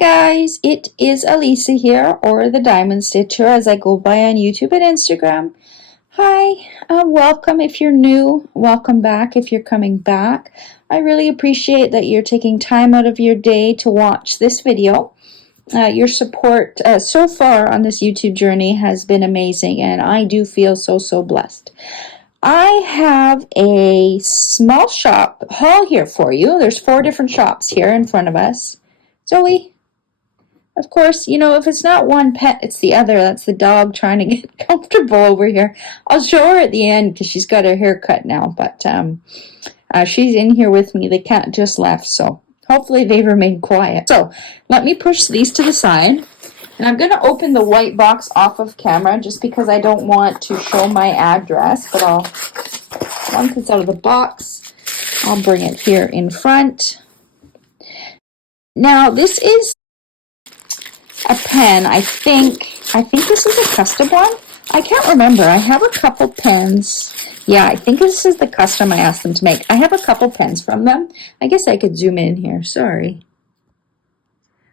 guys, it is Elisa here, or the Diamond Stitcher as I go by on YouTube and Instagram. Hi, welcome if you're new, welcome back if you're coming back. I really appreciate that you're taking time out of your day to watch this video. Your support so far on this YouTube journey has been amazing, and I do feel so blessed. I have a small shop haul here for you. There's 4 different shops here in front of us. Zoe, of course, you know, if it's not one pet, it's the other. That's the dog trying to get comfortable over here. I'll show her at the end because she's got her hair cut now, but she's in here with me. The cat just left, so hopefully they remain quiet. So let me push these to the side. And I'm going to open the white box off of camera just because I don't want to show my address. But once it's out of the box, I'll bring it here in front. Now, this is a pen. I think this is a custom one. I can't remember. I have a couple pens. Yeah, I think this is the custom I asked them to make. I have a couple pens from them. I guess I could zoom in here. Sorry.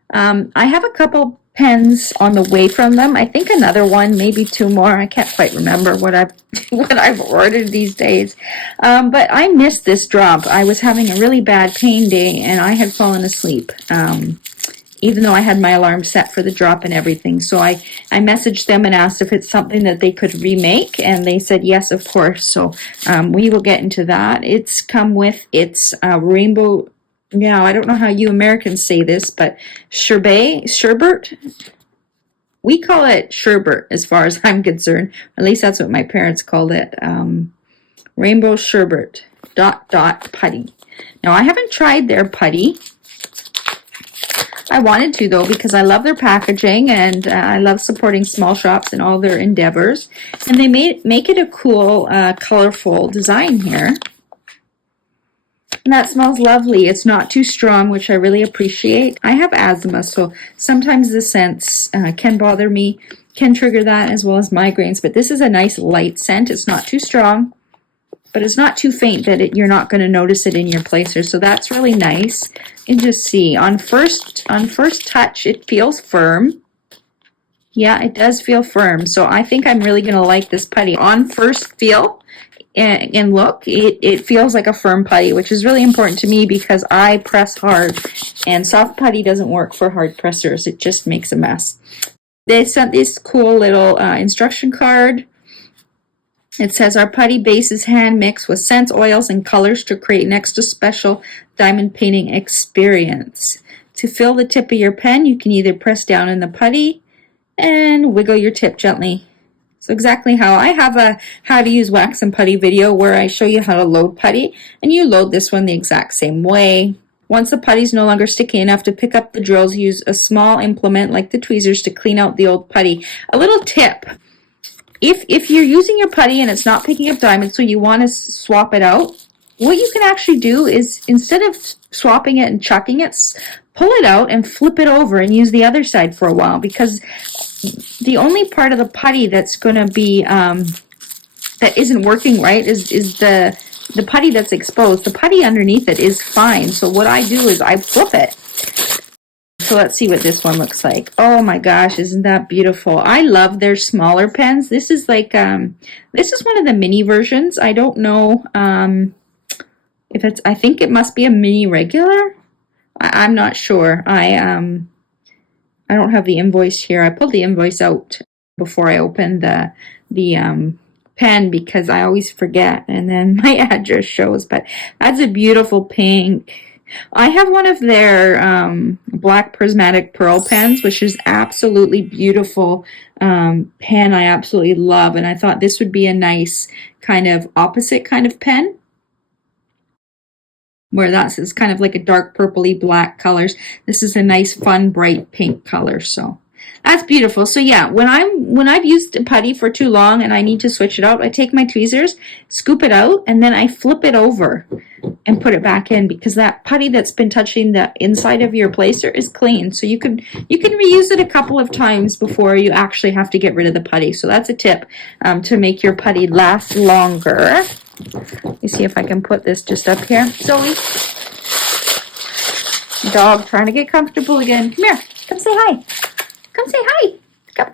I have a couple pens on the way from them. I think another one, maybe 2 more. I can't quite remember what I've ordered these days. But I missed this drop. I was having a really bad pain day and I had fallen asleep. Even though I had my alarm set for the drop and everything. So I messaged them and asked if it's something that they could remake, and they said yes, of course. So we will get into that. It's come with its rainbow. Now, I don't know how you Americans say this, but sherbet. We call it sherbet as far as I'm concerned. At least that's what my parents called it. Rainbow sherbet, ... putty. Now, I haven't tried their putty. I wanted to, though, because I love their packaging and I love supporting small shops in all their endeavors. And they make it a cool, colorful design here. And that smells lovely. It's not too strong, which I really appreciate. I have asthma, so sometimes the scents can bother me, can trigger that, as well as migraines. But this is a nice light scent. It's not too strong, but it's not too faint that you're not going to notice it in your placer. So that's really nice. And just see, on first touch, it feels firm. Yeah, it does feel firm. So I think I'm really going to like this putty. On first feel and look, it feels like a firm putty, which is really important to me because I press hard, and soft putty doesn't work for hard pressers. It just makes a mess. They sent this cool little instruction card. It says, our putty base is hand mixed with scents, oils, and colors to create an extra special diamond painting experience. To fill the tip of your pen, you can either press down in the putty and wiggle your tip gently. So exactly how I have a how to use wax and putty video where I show you how to load putty, and you load this one the exact same way. Once the putty is no longer sticky enough to pick up the drills, use a small implement like the tweezers to clean out the old putty. A little tip. If you're using your putty and it's not picking up diamonds, so you want to swap it out, what you can actually do is, instead of swapping it and chucking it, pull it out and flip it over and use the other side for a while, because the only part of the putty that's going to be, that isn't working right is the putty that's exposed. The putty underneath it is fine. So what I do is I flip it. So let's see what this one looks like. Oh my gosh, isn't that beautiful? I love their smaller pens. This is like, this is one of the mini versions. I don't know if it's, I think it must be a mini regular. I'm not sure. I don't have the invoice here. I pulled the invoice out before I opened the pen because I always forget, and then my address shows. But that's a beautiful pink. I have one of their black prismatic pearl pens, which is absolutely beautiful pen. I absolutely love, and I thought this would be a nice kind of opposite kind of pen, where that's is kind of like a dark purpley black colors. This is a nice fun bright pink color, so that's beautiful. So yeah, when I've used a putty for too long and I need to switch it out, I take my tweezers, scoop it out, and then I flip it over and put it back in, because that putty that's been touching the inside of your placer is clean. So you can reuse it a couple of times before you actually have to get rid of the putty. So that's a tip to make your putty last longer. Let me see if I can put this just up here. Zoe, dog trying to get comfortable again. Come here. Come say hi. Come say hi. Come.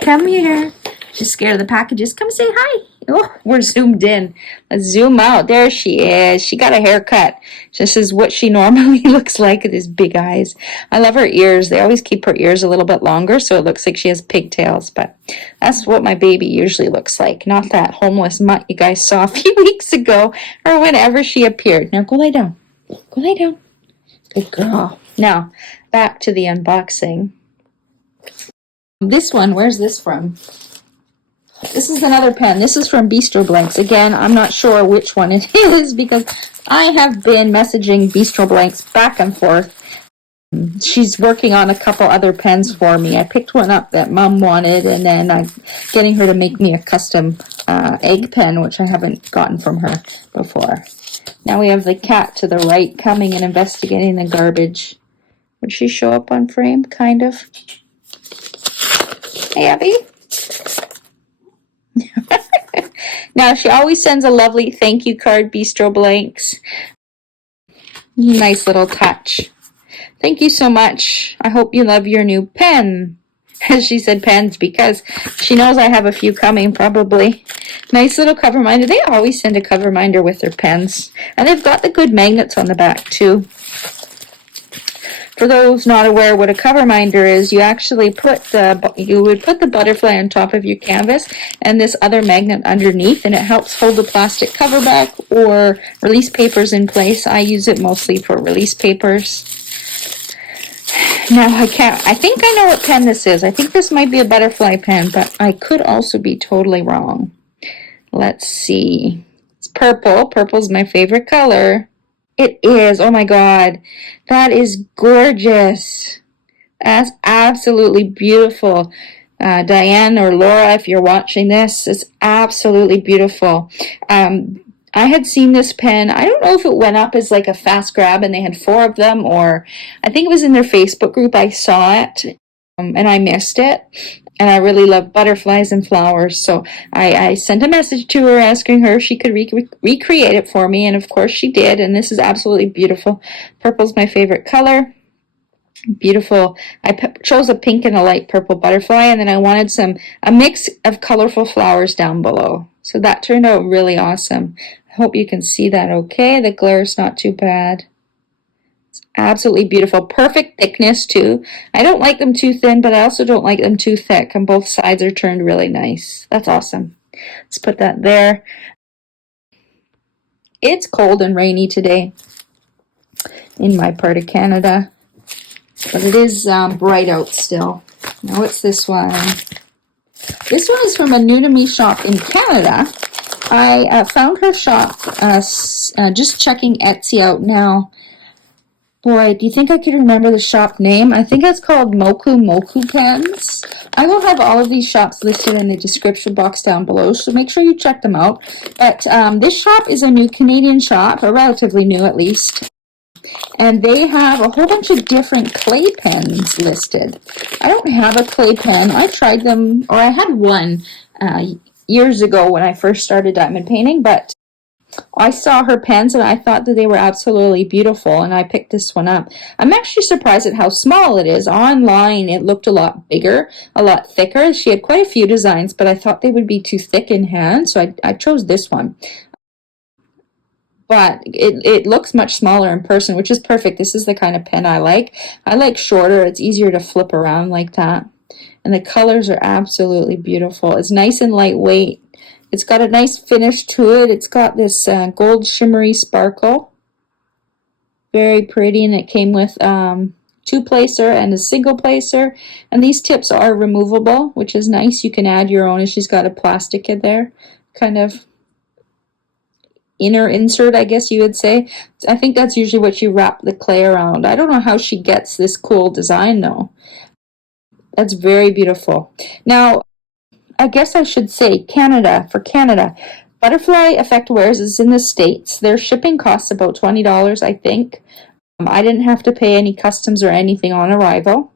Come here. She's scared of the packages. Come say hi. Oh, we're zoomed in. Let's zoom out. There she is. She got a haircut. This is what she normally looks like with these big eyes. I love her ears. They always keep her ears a little bit longer, so it looks like she has pigtails. But that's what my baby usually looks like. Not that homeless mutt you guys saw a few weeks ago or whenever she appeared. Now go lay down. Go lay down. Good girl. Now, back to the unboxing. This one, where's this from? This is another pen. This is from Bistro Blanks. Again, I'm not sure which one it is because I have been messaging Bistro Blanks back and forth. She's working on a couple other pens for me. I picked one up that Mom wanted, and then I'm getting her to make me a custom egg pen, which I haven't gotten from her before. Now we have the cat to the right coming and investigating the garbage. Would she show up on frame? Kind of. Hey, Abby. Now, she always sends a lovely thank you card, Bistro Blanks. Nice little touch. Thank you so much. I hope you love your new pen. She said pens because she knows I have a few coming, probably. Nice little cover minder. They always send a cover minder with their pens. And they've got the good magnets on the back, too. For those not aware what a cover minder is, you actually you would put the butterfly on top of your canvas and this other magnet underneath, and it helps hold the plastic cover back or release papers in place. I use it mostly for release papers. Now I think I know what pen this is. I think this might be a butterfly pen, but I could also be totally wrong. Let's see. It's purple. Purple's my favorite color. It is. Oh my God. That is gorgeous. That's absolutely beautiful. Diane or Laura, if you're watching this, it's absolutely beautiful. I had seen this pen. I don't know if it went up as like a fast grab and they had 4 of them, or I think it was in their Facebook group. I saw it and I missed it. And I really love butterflies and flowers, so I sent a message to her asking her if she could recreate it for me, and of course she did, and this is absolutely beautiful. Purple's my favorite color. Beautiful. I chose a pink and a light purple butterfly, and then I wanted a mix of colorful flowers down below. So that turned out really awesome. I hope you can see that okay. The glare's not too bad. Absolutely beautiful. Perfect thickness too. I don't like them too thin, but I also don't like them too thick, and both sides are turned really nice. That's awesome. Let's put that there. It's cold and rainy today in my part of Canada, but it is bright out still. Now what's this one? This one is from a new to me shop in Canada. I found her shop just checking Etsy out now. Boy, do you think I could remember the shop name? I think it's called Moku Pens. I will have all of these shops listed in the description box down below, so make sure you check them out. But this shop is a new Canadian shop, or relatively new at least. And they have a whole bunch of different clay pens listed. I don't have a clay pen. I tried them, or I had one years ago when I first started diamond painting, but I saw her pens and I thought that they were absolutely beautiful, and I picked this one up. I'm actually surprised at how small it is. Online it looked a lot bigger, a lot thicker. She had quite a few designs, but I thought they would be too thick in hand, so I chose this one. But it looks much smaller in person, which is perfect. This is the kind of pen I like. I like shorter. It's easier to flip around like that. And the colors are absolutely beautiful. It's nice and lightweight. It's got a nice finish to it. It's got this gold shimmery sparkle. Very pretty, and it came with 2-placer and a single placer. And these tips are removable, which is nice. You can add your own, and she's got a plastic in there. Kind of inner insert, I guess you would say. I think that's usually what you wrap the clay around. I don't know how she gets this cool design, though. That's very beautiful. Now, I guess I should say Canada, for Canada. Butterfly Effect Wares is in the States. Their shipping costs about $20, I think. I didn't have to pay any customs or anything on arrival.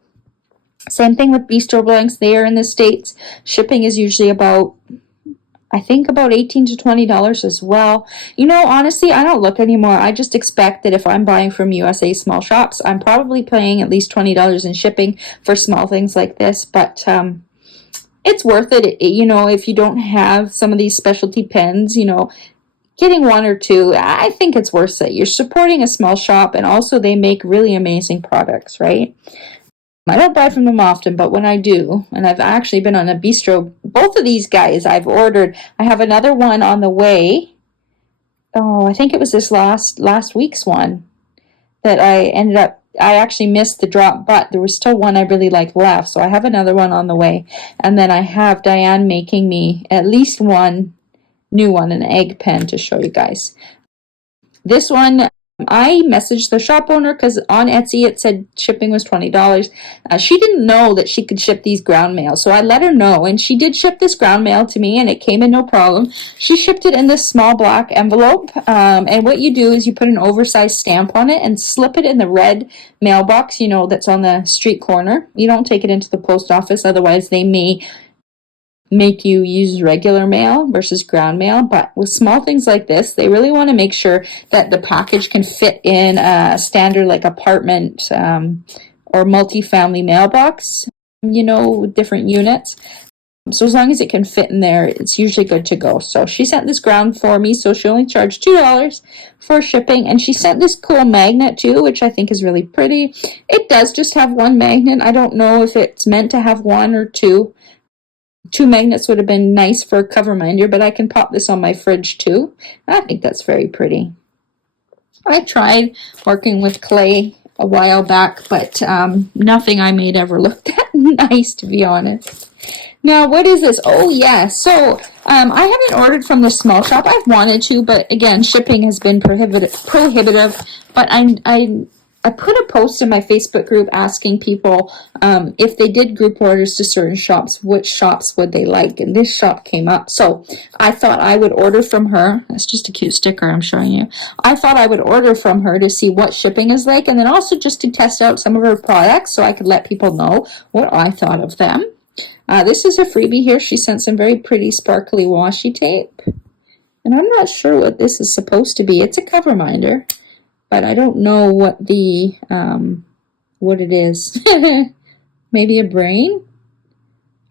Same thing with Bistro Blanks. They are in the States. Shipping is usually about I think about $18 to $20 as well. Honestly, I don't look anymore. I just expect that if I'm buying from USA small shops, I'm probably paying at least $20 in shipping for small things like this. But it's worth it, if you don't have some of these specialty pens, getting one or two, I think it's worth it. You're supporting a small shop, and also they make really amazing products, right? I don't buy from them often, but when I do, and I've actually been on a bistro, both of these guys I've ordered. I have another one on the way. Oh, I think it was this last week's one that I actually missed the drop, but there was still one I really like left. So I have another one on the way. And then I have Diane making me at least one new one, an egg pen, to show you guys. This one, I messaged the shop owner because on Etsy it said shipping was $20. She didn't know that she could ship these ground mail, so I let her know, and she did ship this ground mail to me, and it came in no problem. She shipped it in this small black envelope, and what you do is you put an oversized stamp on it and slip it in the red mailbox, that's on the street corner. You don't take it into the post office, otherwise they may make you use regular mail versus ground mail. But with small things like this, they really want to make sure that the package can fit in a standard like apartment or multi-family mailbox, with different units. So as long as it can fit in there, it's usually good to go. So she sent this ground for me, so she only charged $2 for shipping, and she sent this cool magnet too, which I think is really pretty. It does just have one magnet. I don't know if it's meant to have one or two. Two magnets would have been nice for a cover minder, but I can pop this on my fridge too. I think that's very pretty. I tried working with clay a while back, but nothing I made ever looked that nice, to be honest. Now, what is this? Oh, yeah. So, I haven't ordered from this small shop. I've wanted to, but again, shipping has been prohibitive. But I put a post in my Facebook group asking people if they did group orders to certain shops, which shops would they like? And this shop came up. So I thought I would order from her. That's just a cute sticker I'm showing you. I thought I would order from her to see what shipping is like, and then also just to test out some of her products so I could let people know what I thought of them. This is a freebie here. She sent some very pretty sparkly washi tape. And I'm not sure what this is supposed to be. It's a cover minder, but I don't know what what it is. Maybe a brain?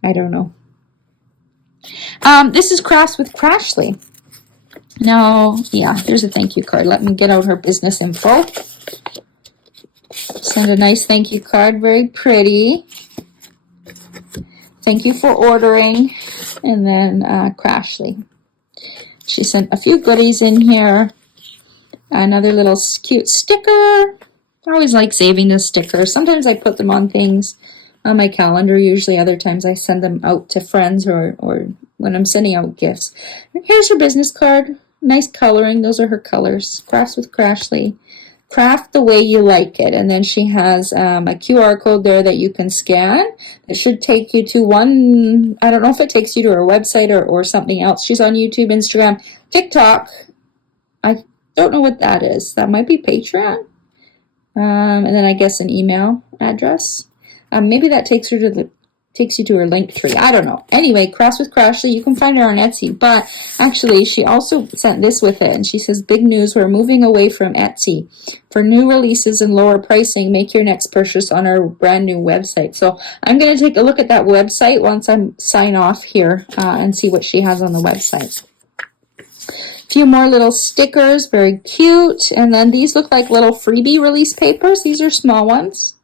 I don't know. This is Crafts with Crashley. Now, yeah, there's a thank you card. Let me get out her business info. Send a nice thank you card. Very pretty. Thank you for ordering. And then Crashley. She sent a few goodies in here. Another little cute sticker. I always like saving the stickers. Sometimes I put them on things on my calendar. Usually other times I send them out to friends or when I'm sending out gifts. Here's her business card. Nice coloring. Those are her colors. Crafts with Crashley. Craft the way you like it. And then she has a QR code there that you can scan. It should take you to one, I don't know if it takes you to her website or something else. She's on YouTube, Instagram, TikTok. I don't know what that is. That might be Patreon. And then I guess an email address. Maybe that takes you to her link tree. I don't know. Anyway, Crafts with Crashley, you can find her on Etsy. But actually, she also sent this with it. And she says, big news, we're moving away from Etsy. For new releases and lower pricing, make your next purchase on our brand new website. So I'm going to take a look at that website once I sign off here and see what she has on the website. Few more little stickers, very cute. And then these look like little freebie release papers. These are small ones.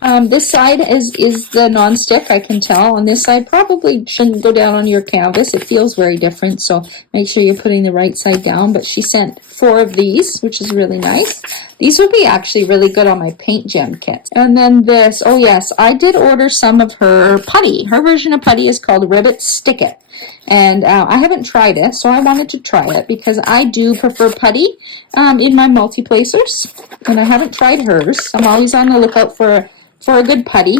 This side is the non-stick, I can tell. And this side probably shouldn't go down on your canvas. It feels very different, so make sure you're putting the right side down. But she sent 4 of these, which is really nice. These would be actually really good on my paint gem kit. And then this, oh yes, I did order some of her putty. Her version of putty is called Ribbit Stick It. And I haven't tried it, so I wanted to try it because I do prefer putty in my multi-placers. And I haven't tried hers. I'm always on the lookout for a good putty.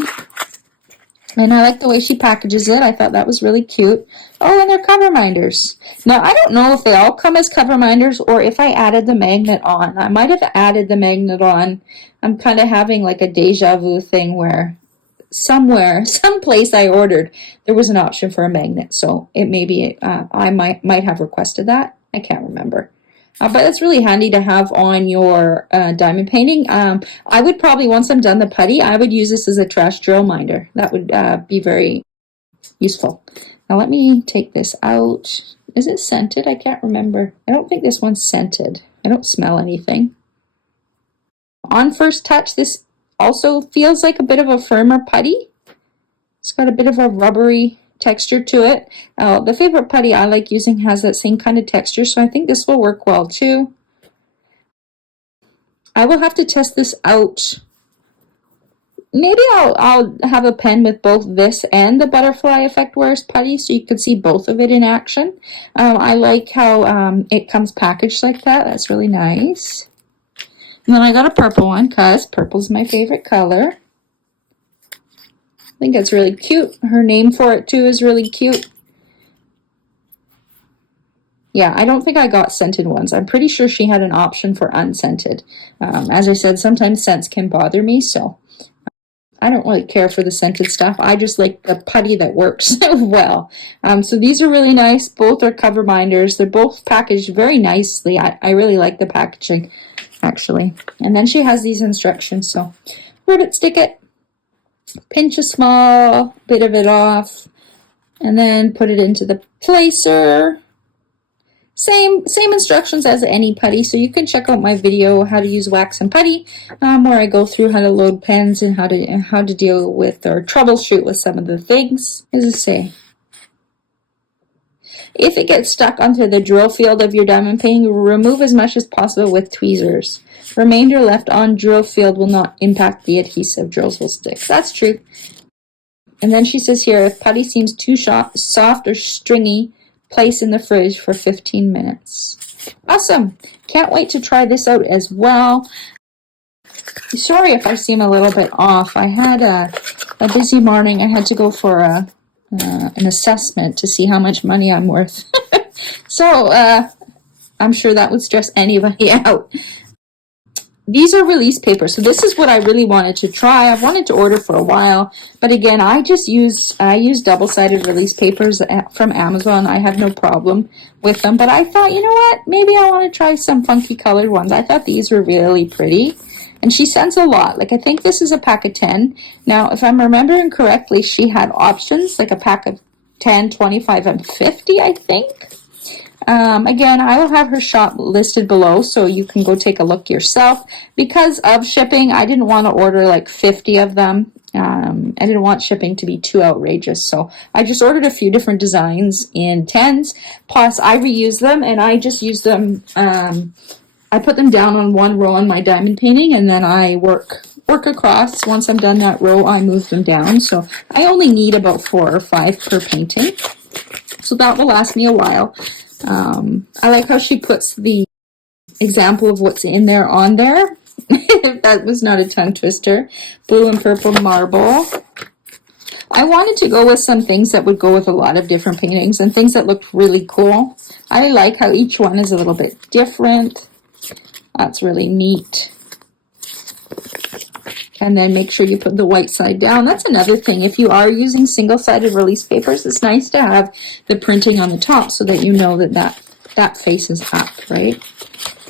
And I like the way she packages it. I thought that was really cute. Oh, and they're cover minders. Now, I don't know if they all come as cover minders or if I added the magnet on. I might have added the magnet on. I'm kind of having like a deja vu thing where somewhere, someplace I ordered, there was an option for a magnet. So it maybe I might have requested that. I can't remember. But it's really handy to have on your diamond painting. I would probably, once I'm done the putty, I would use this as a trash drill minder. That would be very useful. Now let me take this out. Is it scented? I can't remember. I don't think this one's scented. I don't smell anything. On first touch, this also feels like a bit of a firmer putty. It's got a bit of a rubbery texture to it. The favorite putty I like using has that same kind of texture, so I think this will work well too. I will have to test this out. Maybe I'll have a pen with both this and the butterfly effect wears putty, so you can see both of it in action. I like how it comes packaged like that. That's really nice. And then I got a purple one because purple's my favorite color. I think it's really cute. Her name for it too is really cute. Yeah, I don't think I got scented ones. I'm pretty sure she had an option for unscented. As I said, sometimes scents can bother me, so I don't really care for the scented stuff. I just like the putty that works well. So these are really nice. Both are cover binders. They're both packaged very nicely. I really like the packaging, actually. And then she has these instructions. So ribbit stick it, pinch a small bit of it off, and then put it into the placer. Same instructions as any putty, so you can check out my video how to use wax and putty, where I go through how to load pens and how to deal with or troubleshoot with some of the things. As I say, if it gets stuck onto the drill field of your diamond painting, remove as much as possible with tweezers. Remainder left on drill field will not impact the adhesive. Drills will stick. That's true. And then she says here, if putty seems too soft or stringy, place in the fridge for 15 minutes. Awesome. Can't wait to try this out as well. Sorry if I seem a little bit off. I had a busy morning. I had to go for an assessment to see how much money I'm worth. So I'm sure that would stress anybody out. These are release papers, so this is what I really wanted to try. I've wanted to order for a while, but again, I use double-sided release papers from Amazon. I have no problem with them, but I thought, you know what, maybe I want to try some funky colored ones. I thought these were really pretty, and she sends a lot. Like, I think this is a pack of 10. Now, if I'm remembering correctly, she had options, like a pack of 10, 25, and 50, I think. Again, I will have her shop listed below so you can go take a look yourself. Because of shipping, I didn't want to order like 50 of them. I didn't want shipping to be too outrageous, so I just ordered a few different designs in 10s. Plus, I reuse them and I just use them. I put them down on one row on my diamond painting, and then I work across. Once I'm done that row, I move them down. So I only need about 4 or 5 per painting. So that will last me a while. I like how she puts the example of what's in there on there. That was not a tongue twister. Blue and purple marble. I wanted to go with some things that would go with a lot of different paintings and things that looked really cool. I like how each one is a little bit different. That's really neat. And then make sure you put the white side down. That's another thing. If you are using single-sided release papers, it's nice to have the printing on the top so that you know that faces up, right?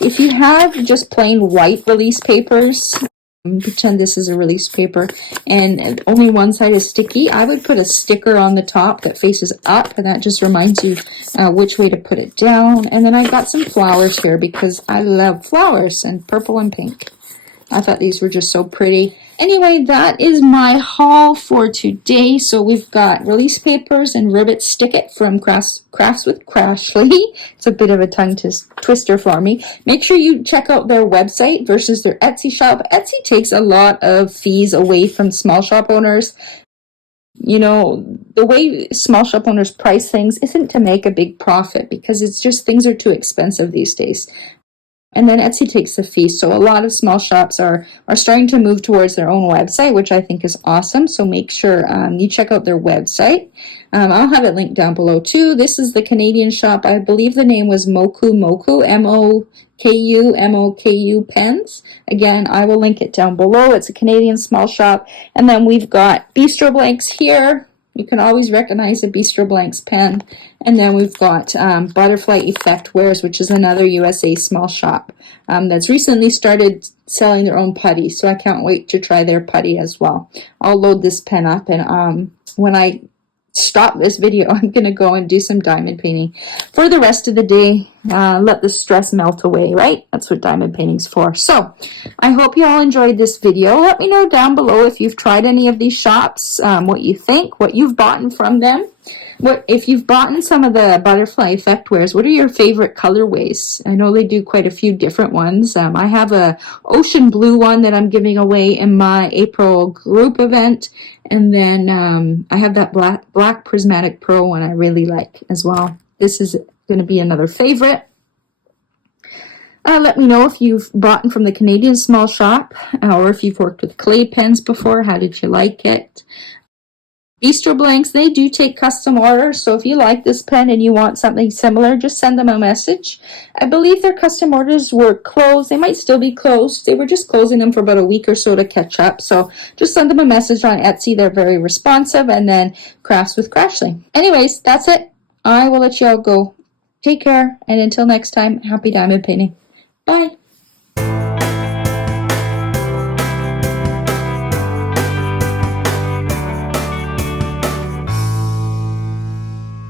If you have just plain white release papers, pretend this is a release paper, and only one side is sticky, I would put a sticker on the top that faces up, and that just reminds you which way to put it down. And then I got some flowers here because I love flowers, and purple and pink. I thought these were just so pretty. Anyway, that is my haul for today. So we've got release papers and ribbit stick it from Crafts with Crashley. It's a bit of a tongue twister for me. Make sure you check out their website versus their Etsy shop. Etsy takes a lot of fees away from small shop owners. You know, the way small shop owners price things isn't to make a big profit because it's just things are too expensive these days. and then Etsy takes a fee. So a lot of small shops are starting to move towards their own website, which I think is awesome. So make sure you check out their website. I'll have it linked down below too. This is the Canadian shop. I believe the name was Moku, M-O-K-U pens. Again, I will link it down below. It's a Canadian small shop. And then we've got Bistro Blanks here. You can always recognize a Bistro Blanks pen. And then we've got Butterfly Effect Wares, which is another USA small shop that's recently started selling their own putty. So I can't wait to try their putty as well. I'll load this pen up, and when I stop this video, I'm going to go and do some diamond painting for the rest of the day. Let the stress melt away, right? That's what diamond painting's for. So I hope you all enjoyed this video. Let me know down below if you've tried any of these shops, what you think, what you've bought from them. If you've bought some of the Butterfly Effect Wares, what are your favorite colorways? I know they do quite a few different ones. I have a ocean blue one that I'm giving away in my April group event. And then I have that black Prismatic Pro one I really like as well. This is going to be another favorite. Let me know if you've bought from the Canadian small shop, or if you've worked with clay pens before. How did you like it? Bistro Blanks, they do take custom orders, so if you like this pen and you want something similar, just send them a message. I believe their custom orders were closed. They might still be closed. They were just closing them for about a week or so to catch up, so just send them a message on Etsy. They're very responsive. And then Crafts with Crashley. Anyways, that's it. I will let you all go. Take care, and until next time, happy diamond painting. Bye.